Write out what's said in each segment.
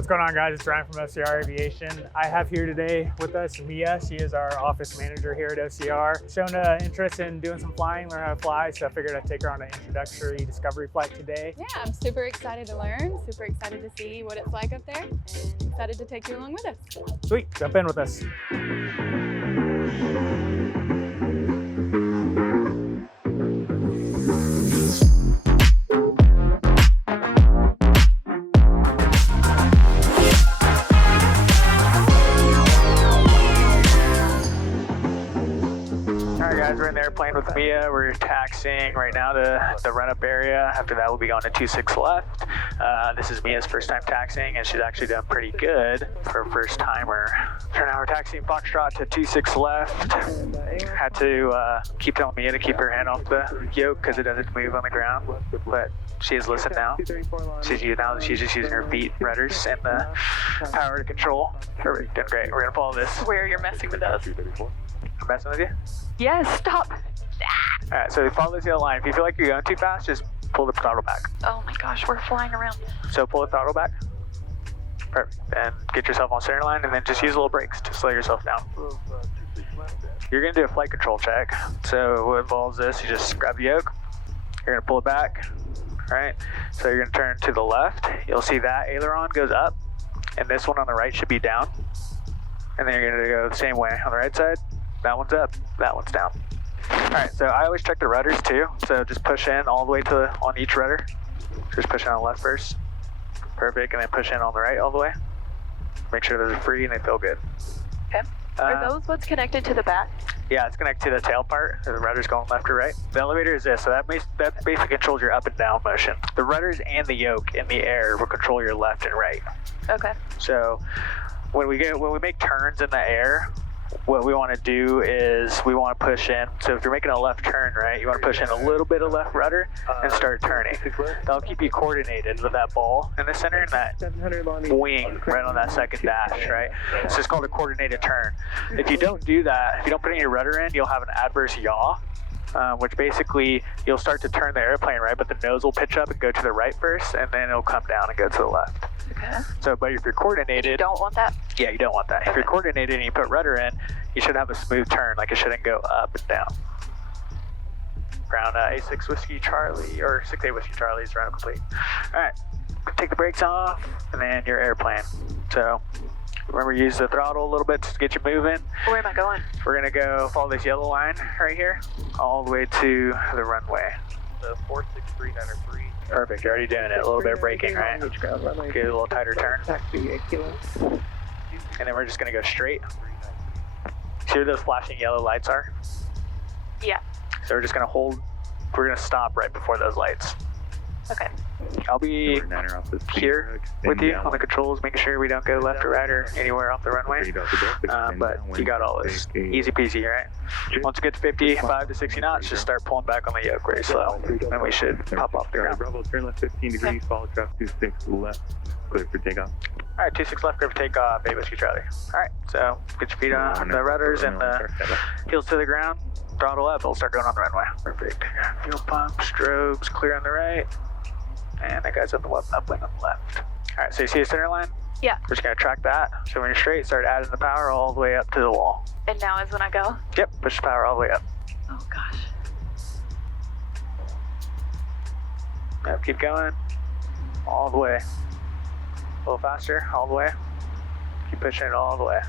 What's going on, guys? It's Ryan from OCR Aviation. I have here today with us Mia. She is our office manager here at OCR. Shown interest in doing some flying, learn how to fly, so I figured I'd take her on an introductory discovery flight today. Yeah, I'm super excited to learn, super excited to see what it's like up there, and excited to take you along with us. Sweet, jump in with us. We're in the airplane with Mia. We're taxiing right now to the run-up area. After that, we'll be going to 26 left. This is Mia's first time taxiing, and she's actually done pretty good for a first timer. So now we're taxiing Foxtrot to 26 left. Had to keep telling Mia to keep her hand off the yoke because it doesn't move on the ground, but she has listened now. She's just using her feet rudders and the power to control. Perfect, doing great. We're gonna follow this. Where you're messing with us. I'm messing with you? Yes, stop. All right, so follow this yellow line. If you feel like you're going too fast, just pull the throttle back. Oh my gosh, we're flying around. So pull the throttle back. Perfect. And get yourself on center line, and then just use a little brakes to slow yourself down. You're gonna do a flight control check. So what involves this, you just grab the yoke, you're gonna pull it back, all right? So you're gonna turn to the left. You'll see that aileron goes up, and this one on the right should be down. And then you're gonna go the same way on the right side. That one's up, that one's down. All right, so I always check the rudders too. So just push in all the way to on each rudder. Just push in on the left first. Perfect, and then push in on the right all the way. Make sure those are free and they feel good. Okay. Are those what's connected to the back? Yeah, it's connected to the tail part. The rudder's going left or right. The elevator is this, so that basically controls your up and down motion. The rudders and the yoke in the air will control your left and right. Okay. So when we make turns in the air, what we want to do is we want to push in. So if you're making a left turn, right, you want to push in a little bit of left rudder and start turning. That'll keep you coordinated with that ball in the center and that wing right on that second dash, right? It's just called a coordinated turn. If you don't do that, if you don't put any rudder in, you'll have an adverse yaw, which basically you'll start to turn the airplane, right? But the nose will pitch up and go to the right first, and then it'll come down and go to the left. Okay. So, but if you're coordinated, you don't want that? Yeah, you don't want that. Okay. If you're coordinated and you put rudder in, you should have a smooth turn, like it shouldn't go up and down. Ground A6 Whiskey Charlie, or 6A Whiskey Charlie is round complete. All right, take the brakes off, and then your airplane. So, remember, use the throttle a little bit to get you moving. Where am I going? We're gonna go follow this yellow line right here, all the way to the runway. The 46393. Perfect, you're already doing it. A little bit of braking, right? Get a little tighter turn. And then we're just gonna go straight. See where those flashing yellow lights are? Yeah. So we're just gonna we're gonna stop right before those lights. Okay. I'll be here with you on the controls, making sure we don't go left or right or anywhere off the runway. But you got all this. Easy peasy, right? Once you get to 55 to 60 knots, just start pulling back on the yoke very slow. Then we should pop off the ground. Bravo, turn left 15 degrees, follow traffic 26 left, clear for takeoff. All right, 26 left, clear for takeoff, A Whiskey Charlie. All right, so get your feet on the rudders and the heels to the ground. Throttle up, we'll start going on the runway. Perfect. Fuel pump, strobes, clear on the right. And that guy's up the upwind on the left. All right, so you see the center line? Yeah. We're just gonna track that. So when you're straight, start adding the power all the way up to the wall. And now is when I go? Yep, push the power all the way up. Oh gosh. Yep, keep going. All the way. A little faster, all the way. Keep pushing it all the way.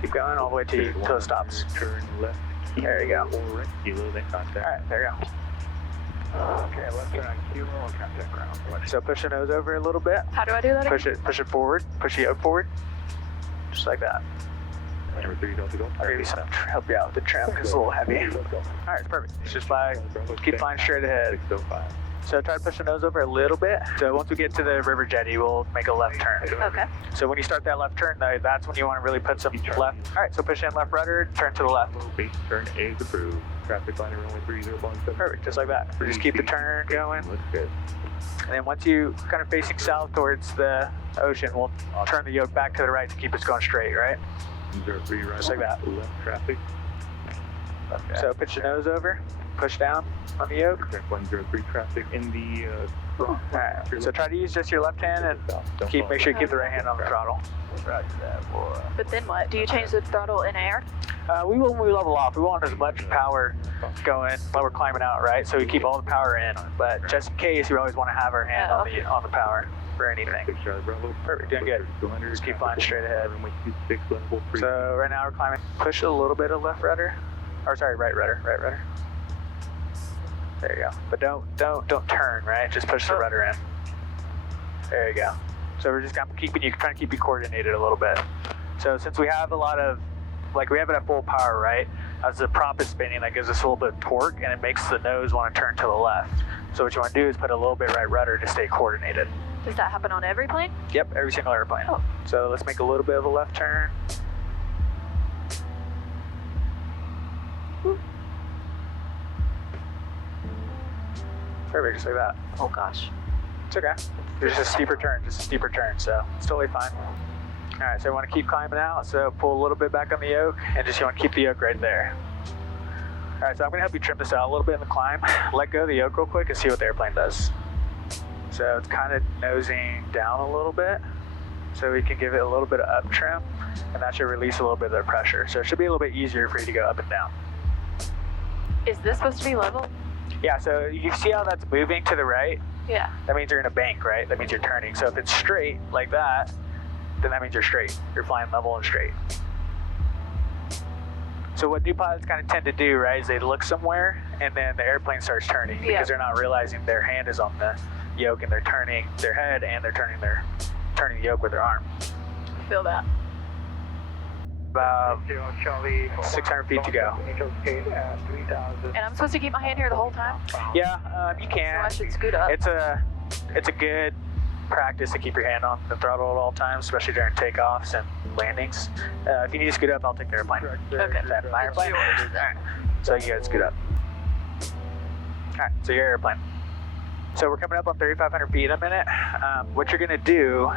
Keep going all the way till it stops. Turn left. There you go. Right, kilo, then contact. All right, there you go. Okay, left turn on kilo and contact ground. So push the nose over a little bit. How do I do that again? Push it forward. Push the yoke forward. Just like that. Number 3, Delta go. I'll give you some help you out with the trim because it's a little heavy. All right, it's perfect. It's just keep flying straight ahead. 605. So try to push the nose over a little bit. So once we get to the river jetty, we'll make a left turn. Okay. So when you start that left turn, though, that's when you want to really put some left. All right, so push in left rudder, turn to the left. Base turn A is approved. Traffic line runway 3017. Perfect, just like that. So just keep the turn going. Looks good. And then once you kind of facing south towards the ocean, we'll turn the yoke back to the right to keep us going straight, right? 03 right. Just like that. Left traffic. Okay. So pitch the nose over, push down on the yoke. Check 103 traffic in the Alright, so try to use just your left hand and make sure you keep the right hand on the throttle. But then what? Do you change the throttle in air? We will when we level off. We want as much power going while we're climbing out, right? So we keep all the power in, but just in case, we always want to have our hand on the power for anything. Perfect, doing good. Just keep flying straight ahead. So right now we're climbing. Push a little bit of left rudder, or sorry, right rudder. There you go. But don't turn, right? Just push the rudder in. There you go. So we're just trying to keep you coordinated a little bit. So since we have a lot of, we have it at full power, right? As the prop is spinning, that gives us a little bit of torque, and it makes the nose want to turn to the left. So what you want to do is put a little bit right rudder to stay coordinated. Does that happen on every plane? Yep, every single airplane. Oh. So let's make a little bit of a left turn. Perfect, just like that. Oh gosh. It's okay. There's just a steeper turn, so it's totally fine. All right, so I want to keep climbing out, so pull a little bit back on the yoke, and just you want to keep the yoke right there. All right, so I'm going to help you trim this out a little bit in the climb. Let go of the yoke real quick and see what the airplane does. So it's kind of nosing down a little bit, so we can give it a little bit of up trim, and that should release a little bit of the pressure. So it should be a little bit easier for you to go up and down. Is this supposed to be level? Yeah, so you see how that's moving to the right? Yeah. That means you're in a bank, right? That means you're turning. So if it's straight like that, then that means you're straight. You're flying level and straight. So what new pilots kind of tend to do, right, is they look somewhere and then the airplane starts turning because they're not realizing their hand is on the yoke and they're turning their head and they're turning the yoke with their arm. I feel that. About 600 feet to go. And I'm supposed to keep my hand here the whole time? Yeah, you can. So I should scoot up. It's a good practice to keep your hand on the throttle at all times, especially during takeoffs and landings. If you need to scoot up, I'll take the airplane. Okay. Is that my airplane? All right. So you gotta scoot up. All right, so your airplane. So we're coming up on 3,500 feet in a minute. What you're gonna do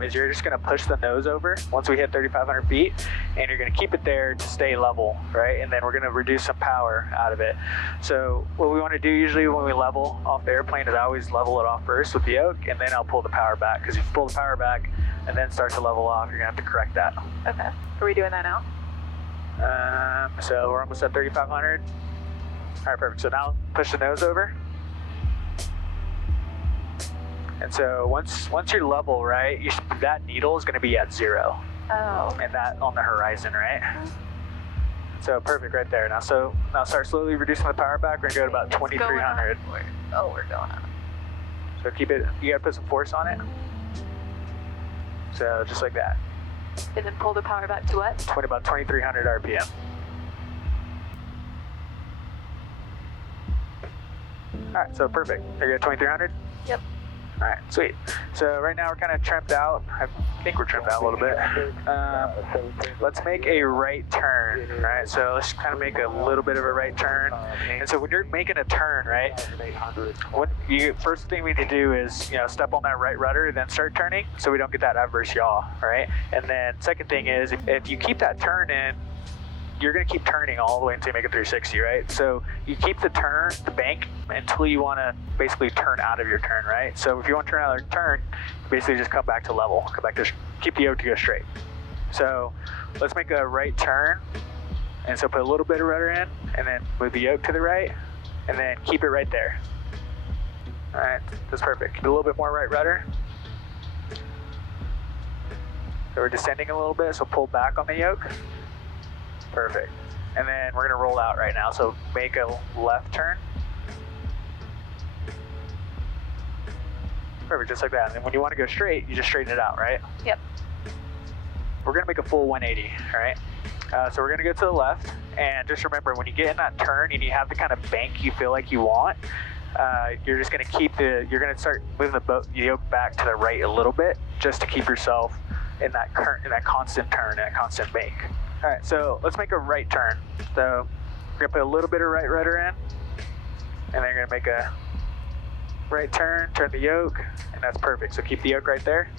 is you're just gonna push the nose over once we hit 3,500 feet, and you're gonna keep it there to stay level, right? And then we're gonna reduce some power out of it. So what we wanna do usually when we level off the airplane is I always level it off first with the yoke, and then I'll pull the power back, because if you pull the power back and then start to level off, you're gonna have to correct that. Okay. Are we doing that now? So we're almost at 3,500. All right, perfect. So now push the nose over. And so once you're level, right, that needle is going to be at 0. Oh. And that on the horizon, right? So perfect right there. Now start slowly reducing the power back. We're going to go to about 2,300. We're going up. So keep it, you got to put some force on it. So just like that. And then pull the power back to what? About 2,300 RPM. All right, so perfect. Are you at 2,300? Yep. All right, sweet. So right now we're kind of trimmed out. I think we're trimmed out a little bit. Let's make a right turn, right? So let's kind of make a little bit of a right turn. And so when you're making a turn, right, first thing we need to do is, step on that right rudder, then start turning so we don't get that adverse yaw, right? And then second thing is if you keep that turn in, you're going to keep turning all the way until you make a 360, right? So you keep the bank, until you want to basically turn out of your turn, right? So if you want to turn out of your turn, basically just come back to level. Keep the yoke to go straight. So let's make a right turn. And so put a little bit of rudder in, and then move the yoke to the right, and then keep it right there. All right, that's perfect. Keep a little bit more right rudder. So we're descending a little bit, so pull back on the yoke. Perfect. And then we're going to roll out right now. So make a left turn. Perfect, just like that. And then when you want to go straight, you just straighten it out, right? Yep. We're going to make a full 180, all right? So we're going to go to the left. And just remember, when you get in that turn and you have the kind of bank you feel like you want, you're just going to you're going to start moving the yoke back to the right a little bit just to keep yourself in that constant turn, that constant bank. All right, so let's make a right turn. So we're gonna put a little bit of right rudder in, and then you're gonna make a right turn the yoke, and that's perfect. So keep the yoke right there.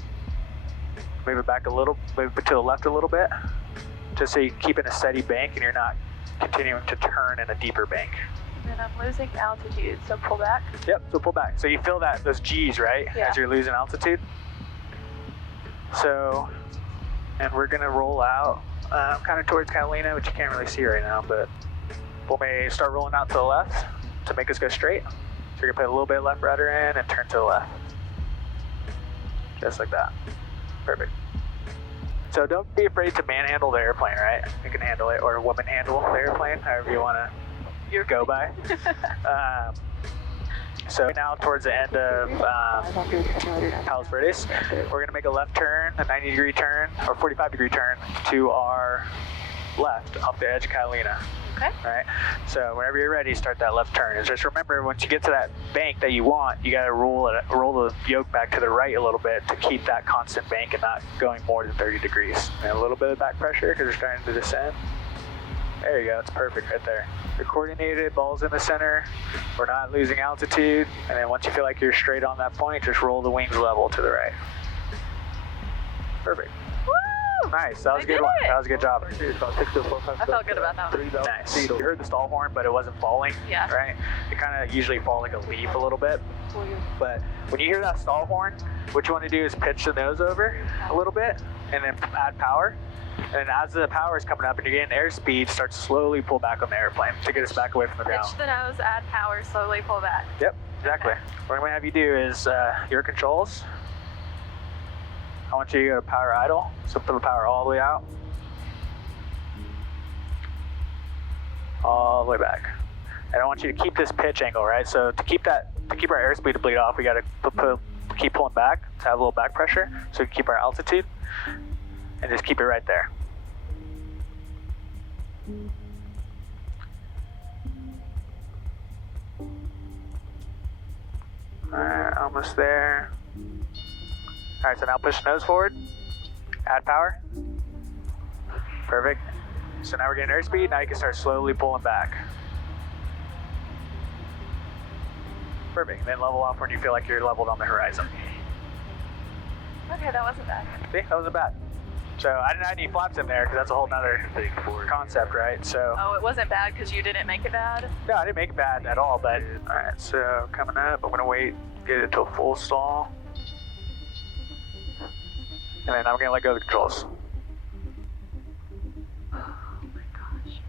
Move it back a little, move it to the left a little bit, just so you keep in a steady bank and you're not continuing to turn in a deeper bank. And I'm losing altitude, so pull back. Yep, so pull back. So you feel those G's, right? Yeah. As you're losing altitude. So, and we're gonna roll out kind of towards Catalina, which you can't really see right now, but we may start rolling out to the left to make us go straight. So you're gonna put a little bit of left rudder in and turn to the left. Just like that. Perfect. So don't be afraid to manhandle the airplane, right? You can handle it, or woman handle the airplane, however you wanna go by. So now towards the end of Palos Verdes, we're going to make a left turn, a 90-degree turn, or 45-degree turn to our left off the edge of Catalina. Okay. Right? So whenever you're ready, start that left turn. And just remember, once you get to that bank that you want, you got to roll the yoke back to the right a little bit to keep that constant bank and not going more than 30 degrees. And a little bit of back pressure because we're starting to descend. There you go, it's perfect right there. You're coordinated, ball's in the center, we're not losing altitude, and then once you feel like you're straight on that point, just roll the wings level to the right. Perfect. Woo! Nice, that was a good did one. it. That was a good job. I felt good about that one. Nice. You heard the stall horn, but it wasn't falling, Yeah. right? It kind of usually falls like a leaf a little bit. But when you hear that stall horn, what you want to do is pitch the nose over a little bit, and then add power. And as the power is coming up and you're getting airspeed, start to slowly pull back on the airplane to get us back away from the ground. Pitch the nose, add power, slowly pull back. Yep, exactly. What I'm going to have you do is your controls. I want you to go to power idle, so put the power all the way out. All the way back. And I want you to keep this pitch angle, right? So to keep our airspeed to bleed off, we got to keep pulling back to have a little back pressure so we can keep our altitude. And just keep it right there. Alright, almost there. Alright, so now push the nose forward. Add power. Perfect. So now we're getting airspeed. Now you can start slowly pulling back. Perfect. And then level off when you feel like you're leveled on the horizon. Okay, that wasn't bad. See, that wasn't bad. So I didn't add any flaps in there because that's a whole nother concept, right? So Oh, it wasn't bad because you didn't make it bad? no, I didn't make it bad at all, but all right, so coming up, I'm gonna wait, get it to a full stall. And then I'm gonna let go of the controls. Oh my gosh.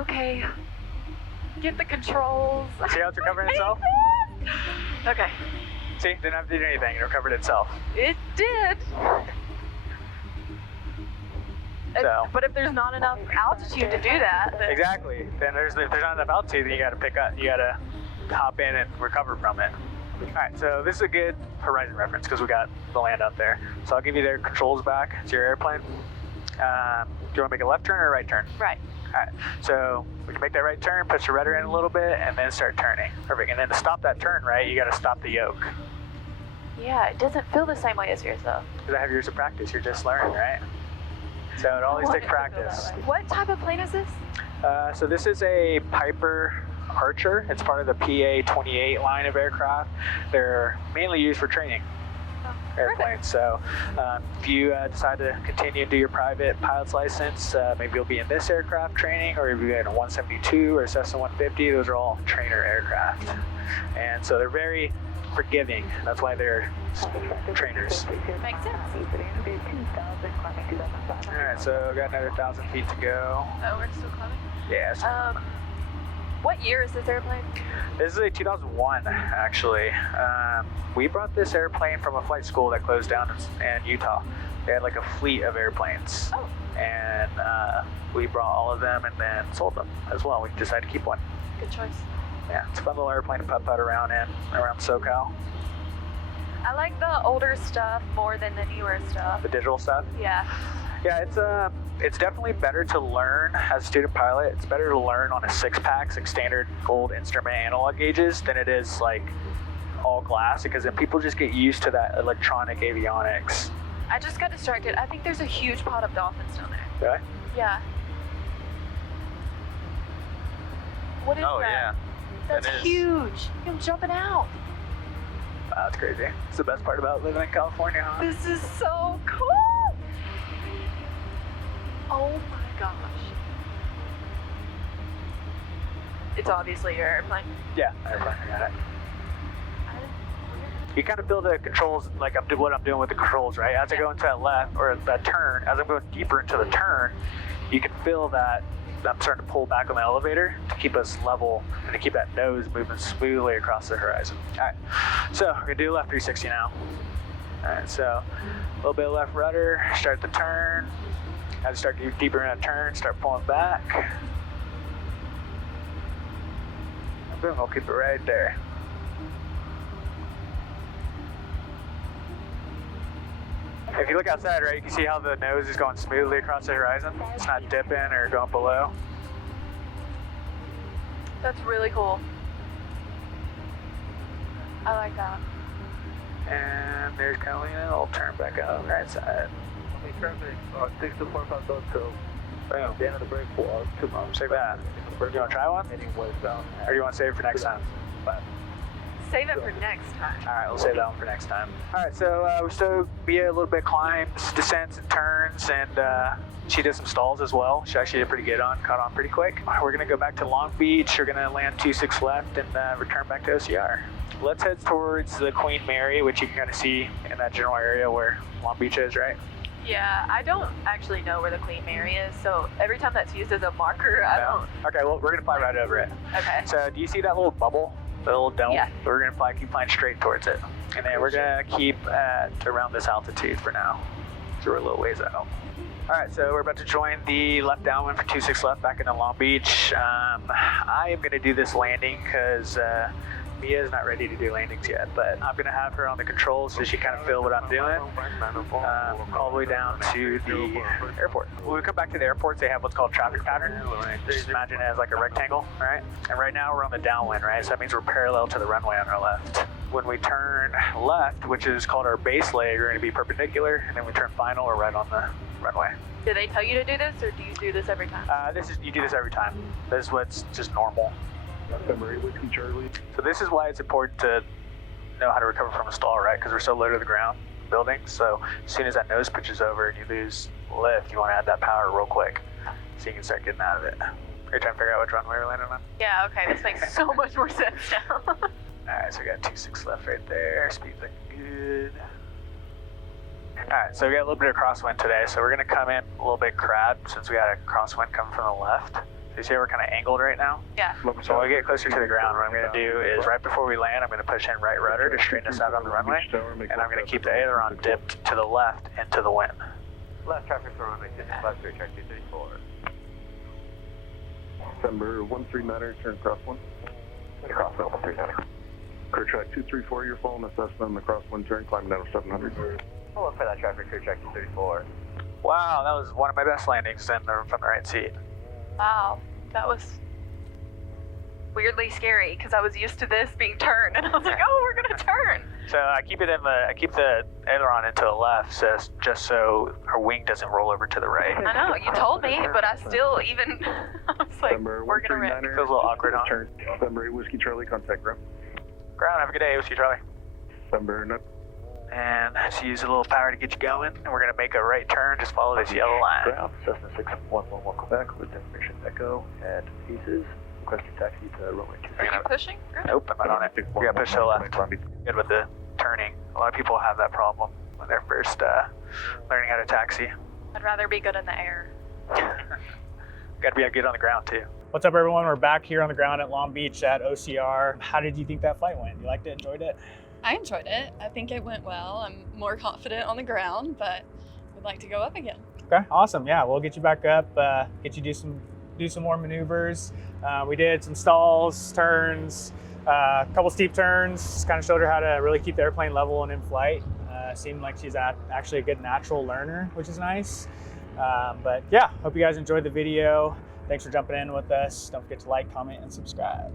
Okay. Get the controls. See how it's recovering itself? Okay. See, didn't have to do anything, it recovered itself. It did. So. But if there's not enough altitude to do that, then Exactly. Then if there's not enough altitude, then you gotta hop in and recover from it. All right, so this is a good horizon reference because we got the land out there. So I'll give you their controls back. It's your airplane. Do you want to make a left turn or a right turn? right. All right, so we can make that right turn, push the rudder in a little bit, and then start turning. Perfect. And then to stop that turn, right, you got to stop the yoke. Yeah, it doesn't feel the same way as yours though. Because I have years of practice, you're just learning, right? So it always I takes want it to feel practice. that way. What type of plane is this? So this is a Piper Archer. It's part of the PA-28 line of aircraft. They're mainly used for training airplanes. So if you decide to continue and do your private pilot's license, maybe you'll be in this aircraft training, or if you're in a 172 or Cessna 150, those are all trainer aircraft. And so they're very forgiving. That's why they're trainers. Makes sense. All right, so got another 1,000 feet to go. Oh, we're still climbing? Yeah. So What year is this airplane? this is a 2001, actually. We brought this airplane from a flight school that closed down in Utah. They had like a fleet of airplanes. Oh. And we brought all of them and then sold them as well. We decided to keep one. Good choice. Yeah, it's a fun little airplane to putt around SoCal. I like the older stuff more than the newer stuff. The digital stuff. Yeah. Yeah, it's definitely better to learn as a student pilot. It's better to learn on a 6-pack, like standard old instrument analog gauges, than it is like all glass, because then people just get used to that electronic avionics. I just got distracted. I think there's a huge pod of dolphins down there. Right? Yeah. What is Oh, that? yeah. That's It is. huge. I'm jumping out. Wow, that's crazy. It's the best part about living in California, huh? This is so cool. Oh my gosh. it's obviously your airplane. Yeah, airplane, I got it. You kind of build the controls like what I'm doing with the controls, right? As I go into that left or that turn, as I'm going deeper into the turn, you can feel that I'm starting to pull back on the elevator to keep us level and to keep that nose moving smoothly across the horizon. All right, so we're gonna do left 360 now. All right, so a little bit of left rudder, start the turn. As you start to get deeper in that turn, start pulling back. And boom, I'll keep it right there. If you look outside, right, you can see how the nose is going smoothly across the horizon. It's not dipping or going below. That's really cool. I like that. And there's Catalina. I'll turn back out on the right side. Traffic, 6 to 4 pounds up till Boom. the end of the break for 2 miles. Save that. You want to try one? Heading westbound. Or do you want to save it for next time? Save it for next time. All right, we'll save that one for next time. All right, so we still be a little bit climbs, descents, and turns, and she did some stalls as well. She actually did pretty good caught on pretty quick. We're gonna go back to Long Beach. We're gonna land 26 left and return back to OCR. Let's head towards the Queen Mary, which you can kind of see in that general area where Long Beach is, right? Yeah, I don't actually know where the Queen Mary is, so every time that's used as a marker, I don't. Okay, well, we're gonna fly right over it. Okay. So do you see that little bubble? The little dome? Yeah. We're gonna keep flying straight towards it. And then we're gonna keep at around this altitude for now. So we're a little ways out. All right, so we're about to join the left downwind for 26 left back into Long Beach. I am gonna do this landing because Mia's not ready to do landings yet, but I'm gonna have her on the controls so she kind of feel what I'm doing, all the way down to the airport. When we come back to the airports, they have what's called traffic pattern. Just imagine it as like a rectangle, right? And right now we're on the downwind, right? So that means we're parallel to the runway on our left. When we turn left, which is called our base leg, we're gonna be perpendicular, and then we turn final, we're right on the runway. Did they tell you to do this, or do you do this every time? You do this every time. This is what's just normal. Summary, Whiskey Charlie. So this is why it's important to know how to recover from a stall, right? Because we're so low to the ground building. So as soon as that nose pitches over and you lose lift, you want to add that power real quick so you can start getting out of it. Are you trying to figure out which runway we're landing on? Yeah, okay, this makes so much more sense now. All right, so we got 26 left right there. Speed's looking good. All right, so we got a little bit of crosswind today. So we're gonna come in a little bit crabbed since we got a crosswind coming from the left. So you see how we're kind of angled right now? Yeah. So when we get closer to the ground, what I'm going to do is right before we land, I'm going to push in right rudder to straighten us out on the runway, and I'm going to keep the aileron dipped to the left into the wind. Left traffic for runway 653, track 234. December 139er, turn crosswind. Crosswind 139er. Crew track 234, you're following assessment on the crosswind turn, climbing down to 700. I'll look for that traffic, crew track 234. Wow, that was one of my best landings from the right seat. Wow, that was weirdly scary because I was used to this being turned, and I was like, "Oh, we're gonna turn." So I keep the aileron into the left, so just so her wing doesn't roll over to the right. I know you told me, but I still even I was like, December "We're gonna wreck." Feels a little awkward, huh? Turn. December Whiskey Charlie, contact ground. Ground, have a good day, Whiskey Charlie. December nut. And just use a little power to get you going, and we're gonna make a right turn. Just follow this yellow line. Ground, Cessna 6111 Quebec with information Echo and Aces. Requesting taxi to runway 2. Are you pushing? Nope, I'm not on it. We got pushed to the left. Good with the turning. A lot of people have that problem when they're first learning how to taxi. I'd rather be good in the air. Got to be good on the ground too. What's up, everyone? We're back here on the ground at Long Beach at OCR. How did you think that flight went? You liked it? Enjoyed it? I enjoyed it. I think it went well. I'm more confident on the ground, but would like to go up again. Okay, awesome. Yeah, we'll get you back up, get you do some more maneuvers. We did some stalls, turns, a couple steep turns. Just kind of showed her how to really keep the airplane level and in flight. Seemed like she's actually a good natural learner, which is nice. But yeah, hope you guys enjoyed the video. Thanks for jumping in with us. Don't forget to like, comment, and subscribe.